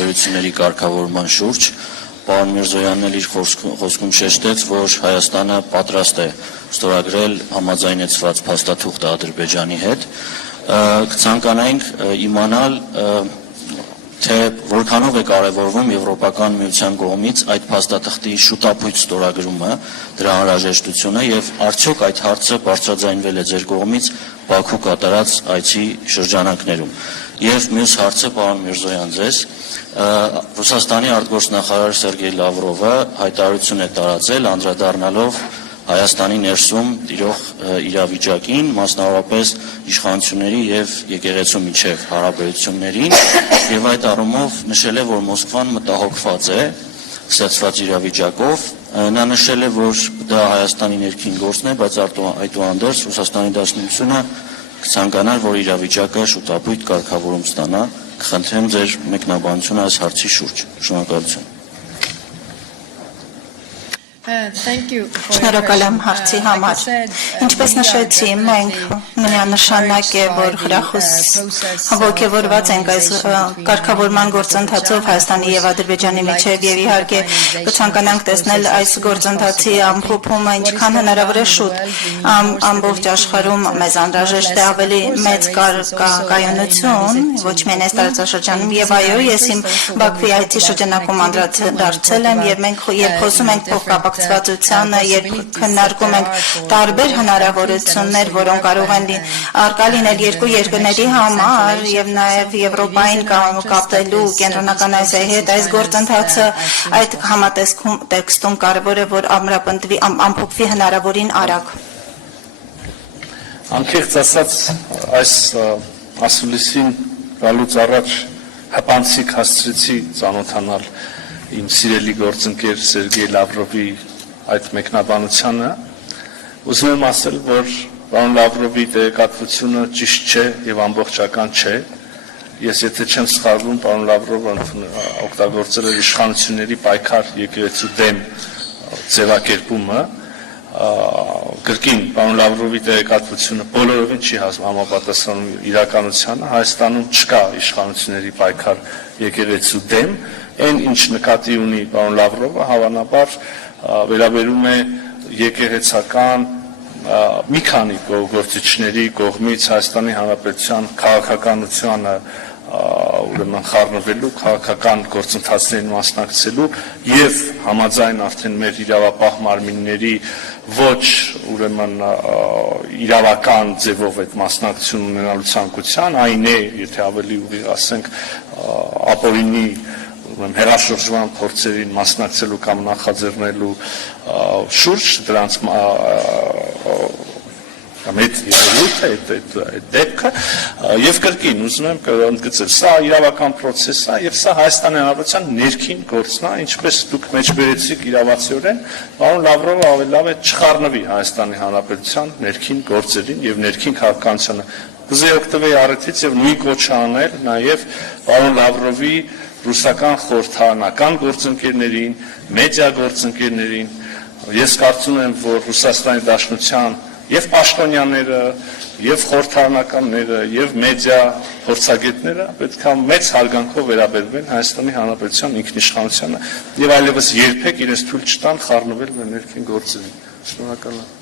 հարաբերությունների կարգավորման շուրջ, պարոն Միրզոյանն էլ իր խոսքում շեշտեց, որ Հայաստանը պատրաստ է ստորագրել համաձայնեցված փաստաթուղթը Ադրբեջանի հետ։ Կցանկանայինք իմանալ, թե որքանով է կարևորվում Եվրոպական միության կողմից այդ փաստաթղթի շուտապույտ ստորագրումը, դրա անհրաժեշտությունը եւ արդյոք այդ հարցը բարձրաձայնվել է ձեր կողմից Բաքու կատարած այցի շրջանակներում։ Եվ մյուս հարցը, պարոն Միրզոյան, ձեզ Ռուսաստանի արտգործնախարար Սերգեյ Լավրովը հայտարարություն է տարածել անդրադառնալով Հայաստանի ներսում տիրող իրավիճակին, մասնավորապես իշխանությունների եւ եկեղեցու միջև հարաբերություններին, եւ այդ առումով նշել է, որ Մոսկվան մտահոգված է ստեղծված իրավիճակով։ Նա նշել է, որ դա Հայաստանի ներքին գործն է, բայց այդուհանդերձ Ռուսաստանի Դաշնությունը կցանկանար, որ իրավիճակը շուտապույտ կարգավորում ստանա։ Կխնդրեմ ձեր մեկնաբանությունը այս հարցի շուրջ։ Շնորհակալություն։ Շնորհակալ եմ հարցի համար։ Ինչպես նշեցի, մենք միանշանակ է, որ խրախուս ոգևորված ենք այս կարգավորման գործընթացով Հայաստանի եւ Ադրբեջանի միջև եւ իհարկե կցանկանանք տեսնել այս գործընթացի ամփոփումը ինչքան հնարավոր է շուտ։ Ամբողջ աշխարհում մեզ անհրաժեշտ է ավելի մեծ կայունություն, ոչ միայն այս տարածաշրջանում, եւ այո, ես իմ Բաքվի այցի շրջանակում անդրադարձել եմ եւ մենք խոսում ենք փոխկապակցվածությանը, երբ քննարկում ենք տարբեր հնարավորություններ, որոնք կարող են առկա լինել երկու երկրների համար եւ նաեւ Եվրոպային կապելու Կենտրոնական Ասիայի հետ, այս գործընթացը այդ համատեքստում կարևոր է, որ ամփոփվի հնարավորին արագ։ Անկեղծ ասած, այս ասուլիսին գալուց առաջ հպանցիկ հասցրեցի ծանոթանալ իմ սիրելի գործընկեր Սերգեյ Լավրովի այդ մեկնաբանությանը, ուզում եմ ասել, որ պարոն Լավրովի տեղեկատվությունը ճիշտ չէ եւ ամբողջական չէ։ Ես եթե չեմ սխալվում, պարոն Լավրովը օգտագործել էր իշխանությունների պայքար եկեղեցու դեմ ձևակերպումը, կրկին պարոն Լավրովի տեղեկատվությունը բոլորովին չի համապատասխանում իրականությանը, Հայաստանում չկա իշխանությունների պայքար եկեղեցու դեմ, այն ինչ նկատի ունի պարոն Լավրովը հավանաբար վերաբերում է եկեղեցական մի քանի գործիչների կողմից Հայաստանի Հանրապետության քաղաքականությանը ուրեմն խառնվելու, քաղաքական գործընթացներին մասնակցելու եւ համաձայն արդեն մեր իրավապահ մարմինների ոչ ուրեմն իրավական ձևով այդ մասնակցություն ունենալու ցանկության, այն է, եթե ավելի ուղիղ ասենք, ապօրինի հերաշրջման փորձերին մասնակցելու կամ նախաձեռնելու շուրջ դրանց մեծ ելույթ է այդ դեպքը եւ կրկին ուզում եմ ընդգծել, սա իրավական process է եւ սա Հայաստանի Հանրապետության ներքին գործն է, ինչպես դուք մեջբերեցիք իրավացիորեն, պարոն Լավրովը ավելի լավ է չխառնվի Հայաստանի Հանրապետության ներքին գործերին եւ ներքին քաղաքականությանը։ Կուզեի օգտվել առիթից եւ նույն կոչը անել նաեւ պարոն Լավրովի ռուսական խորհրդարանական գործընկերներին, մեդիա գործընկերներին։ Ես կարծում եմ, որ Ռուսաստանի Դաշնության եւ պաշտոնյաները, եւ խորհրդարանականները, եւ մեդիա փորձագետները պետք է մեծ հարգանքով վերաբերվեն Հայաստանի Հանրապետության ինքնիշխանությանը եւ այլևս երբեք իրենց թույլ չտան խառնվել մեր ներքին գործերին։ Շնորհակալ եմ։